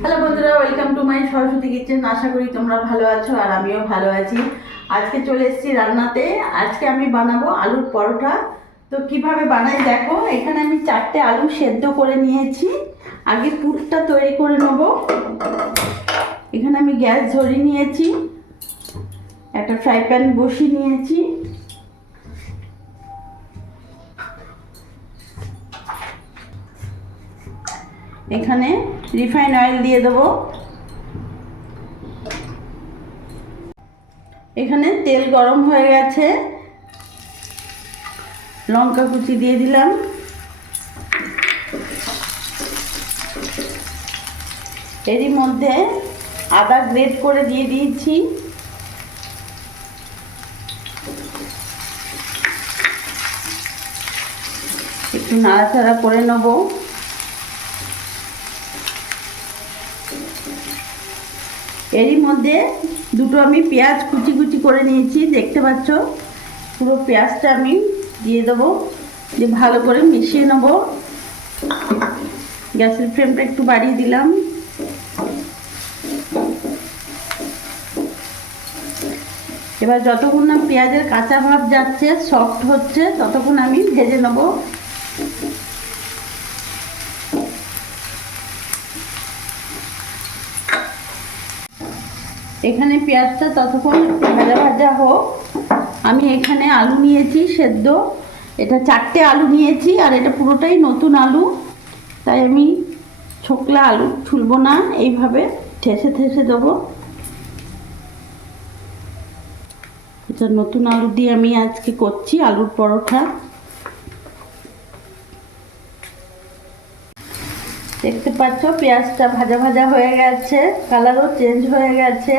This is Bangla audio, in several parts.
হ্যালো বন্ধুরা, welcome to my Saraswati kitchen. আশা করি তোমরা ভালো আছো আর আমিও ভালো আছি। আজকে চলে এসেছি রান্নাতে। আজকে আমি বানাবো আলুর পরোটা। তো কিভাবে বানাই দেখো। এখানে আমি 4টে আলু সেদ্ধ করে নিয়েছি। আগে পুরটা তৈরি করে নেব। এখানে আমি গ্যাস ধরিয়ে নিয়েছি, একটা ফ্রাই প্যান বসিয়ে নিয়েছি। এখানে রিফাইন অয়েল দিয়ে দেবো। এখানে তেল গরম হয়ে গেছে, লঙ্কা কুচি দিয়ে দিলাম। এরই মধ্যে আদা গ্রেট করে দিয়ে দিয়েছি। একটু নাড়াচাড়া করে নেব। এরই মধ্যে দুটো আমি পেঁয়াজ কুচি কুচি করে নিয়েছি, দেখতে পাচ্ছ। পুরো পেঁয়াজটা আমি দিয়ে দেবো, দিয়ে ভালো করে মিশিয়ে নেব। গ্যাসের ফ্লেমটা একটু বাড়িয়ে দিলাম। এবার যতক্ষণ না পেঁয়াজের কাঁচা ভাব যাচ্ছে, সফট হচ্ছে, ততক্ষণ আমি ভেজে নেব। এখানে পেঁয়াজটা ততক্ষণ ভাজা ভাজা হোক। আমি এখানে আলু নিয়েছি সেদ্ধ। এটা 4টে আলু নিয়েছি, আর এটা পুরোটাই নতুন আলু, তাই আমি ছোকলা আলু ছুলবো না, এইভাবে ঠেসে ঠেসে দেবো। এটা নতুন আলু দিয়ে আমি আজকে করছি আলুর পরোটা। দেখতে পাচ্ছ পেঁয়াজটা ভাজা ভাজা হয়ে গেছে, কালারও চেঞ্জ হয়ে গেছে।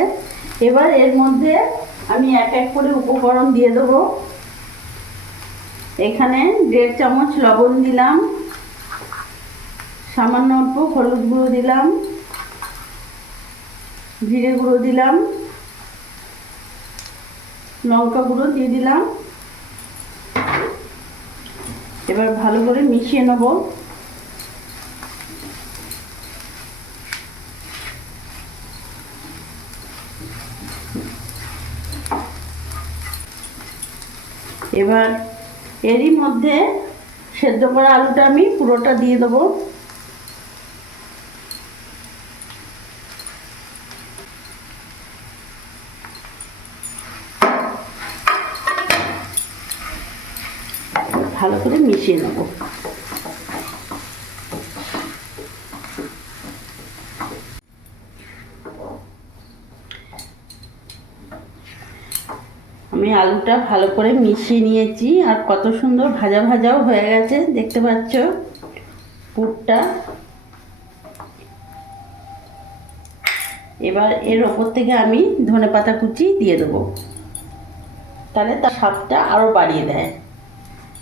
এবার এর মধ্যে আমি এক এক করে উপকরণ দিয়ে দেবো। এখানে 1.5 চামচ লবণ দিলাম, সামান্য অল্প হলুদ গুঁড়ো দিলাম, জিরে গুঁড়ো দিলাম, লঙ্কা গুঁড়ো দিয়ে দিলাম। এবার ভালো করে মিশিয়ে নেব। এবার এরই মধ্যে সেদ্ধ করা আলুটা আমি পুরোটা দিয়ে দেবো। ভালো করে মিশিয়ে নেব। আমি আলুটা ভালো করে মিশিয়ে নিয়েছি, আর কত সুন্দর ভাজা ভাজাও হয়ে গেছে, দেখতে পাচ্ছ পুরটা। এবার এর ওপর থেকে আমি ধনেপাতা কুচি দিয়ে দেবো, তাহলে তার স্বাদটা আরও বাড়িয়ে দেয়,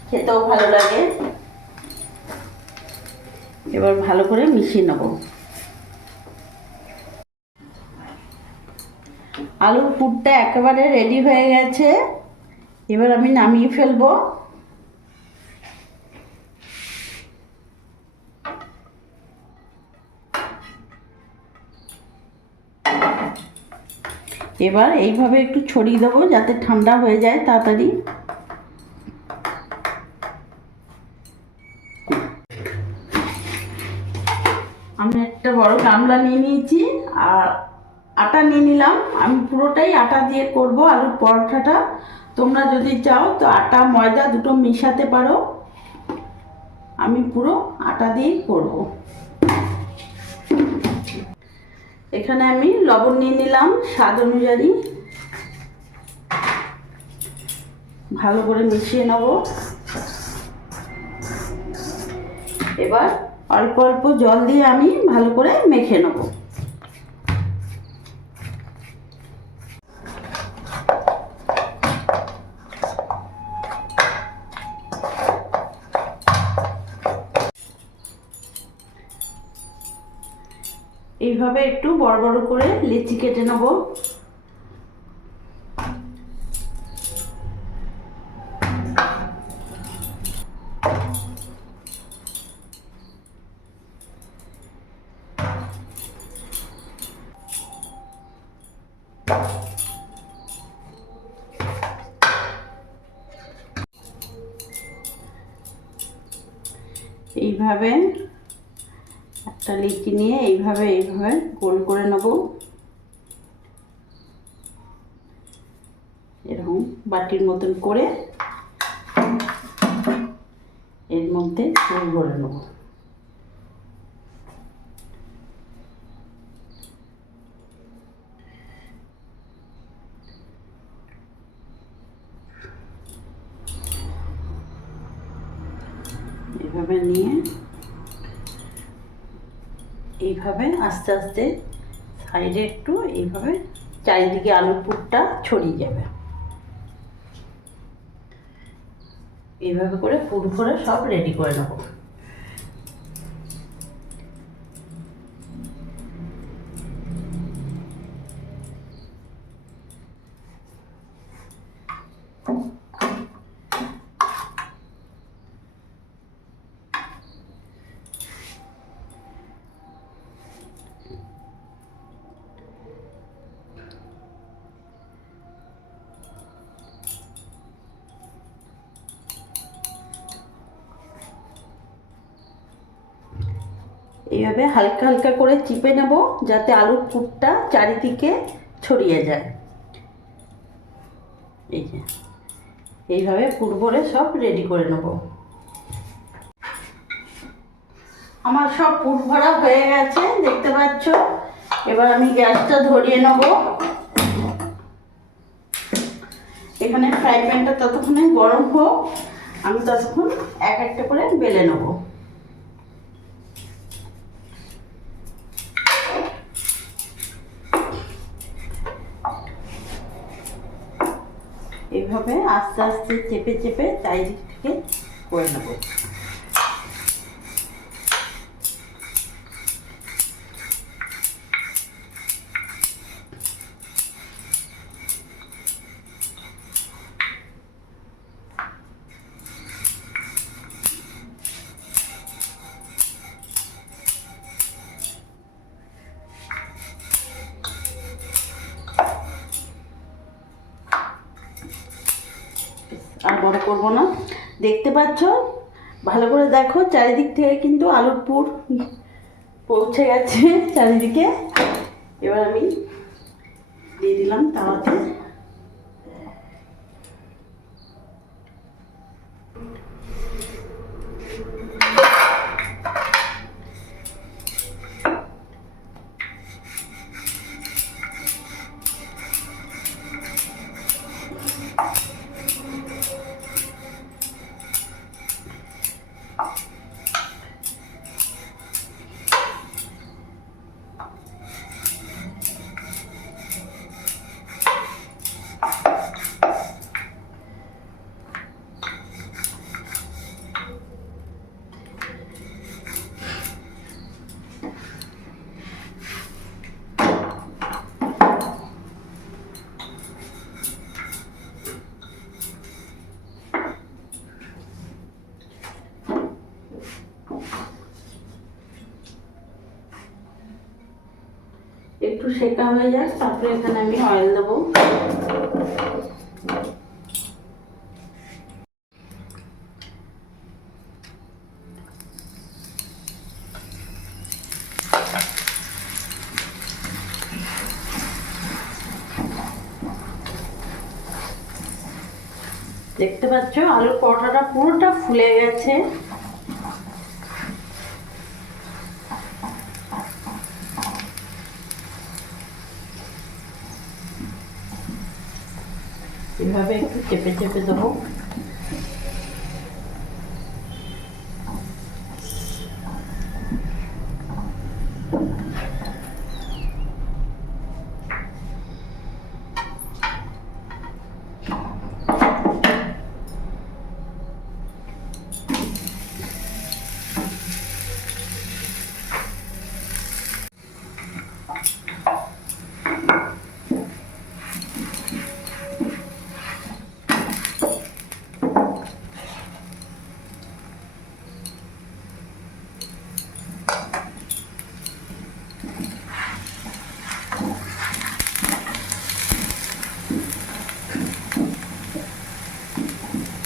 খেতেও ভালো লাগে। এবার ভালো করে মিশিয়ে নেব। আলুর পুরটা একেবারে রেডি হয়ে গেছে। এবার আমি নামিয়ে ফেলবো। এবার এইভাবে একটু ছড়িয়ে দেবো, যাতে ঠান্ডা হয়ে যায় তাড়াতাড়ি। আমি একটা বড় গামলা নিয়ে নিয়েছি, আর আটা নিয়ে নিলাম। আমি পুরোটাই আটা দিয়ে করব আলুর পরোটাটা। তোমরা যদি চাও তো আটা ময়দা দুটো মেশাতে পারো। আমি পুরো আটা দিয়েই করব। এখানে আমি লবণ নিয়ে নিলাম স্বাদ অনুযায়ী। ভালো করে মিশিয়ে নেব। এবার অল্প অল্প জল দিয়ে আমি ভালো করে মেখে নেব। এইভাবে একটু বড় বড় করে লিচি কেটে নেব। এইভাবে একটা লিচি নিয়ে এইভাবে গোল করে নেব। এরকম বাটির মতন করে এর মধ্যে পুর ভরে নেব। এইভাবে নিয়ে এইভাবে আস্তে আস্তে সাইডে একটু এইভাবে চারিদিকে আলুর পুরটা ছড়িয়ে যাবে। এইভাবে করে পুর ভরে সব রেডি করে নেব। এইভাবে হালকা হালকা করে চিপে নেব যাতে আলুর পুরটা চারিদিকে ছড়িয়ে যায়। এই যে এইভাবে পুর ভরে সব রেডি করে নেব। আমার সব পুর ভরা হয়ে গেছে, দেখতে পাচ্ছ। এবার আমি গ্যাসটা ধরিয়ে নেব। এখানে ফ্রাই প্যানটা ততক্ষণে গরম হোক, আমি ততক্ষণ এক একটা করে বেলে নেব। এইভাবে আস্তে আস্তে চেপে চেপে চারিদিক থেকে করে নেব। আর বড় করবো না, দেখতে পাচ্ছ। ভালো করে দেখো, চারিদিক থেকে কিন্তু আলুর পুর পৌঁছে গেছে চারিদিকে। এবার আমি দিয়ে দিলাম তাওয়াতে। একটু সেকা হয়ে যাক, তারপরে এখানে আমি অয়েল দেবো। দেখতে পাচ্ছ আলুর পরোটাটা পুরোটা ফুলে গেছে। এভাবে একটু চেপে চেপে দেবো।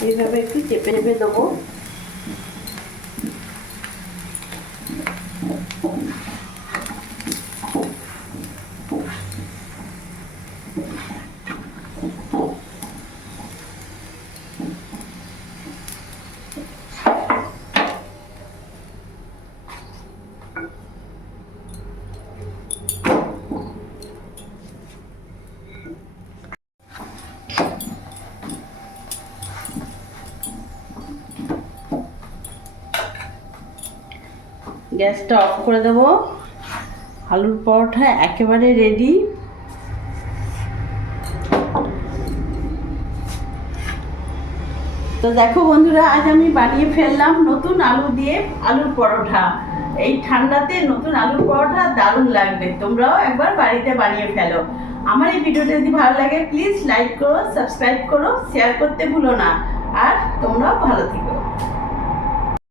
এইভাবে একটু চেপে চেপে দেবো। গ্যাসটা অফ করে দেবো। আলুর পরোটা একেবারে রেডি। তো দেখো বন্ধুরা, আজ আমি বানিয়ে ফেললাম নতুন আলু দিয়ে আলুর পরোটা। এই ঠান্ডাতে নতুন আলুর পরোটা দারুণ লাগবে, তোমরাও একবার বাড়িতে বানিয়ে ফেলো। আমার এই ভিডিওটা যদি ভালো লাগে প্লিজ লাইক করো, সাবস্ক্রাইব করো, শেয়ার করতে ভুলো না। আর তোমরাও ভালো থেকো।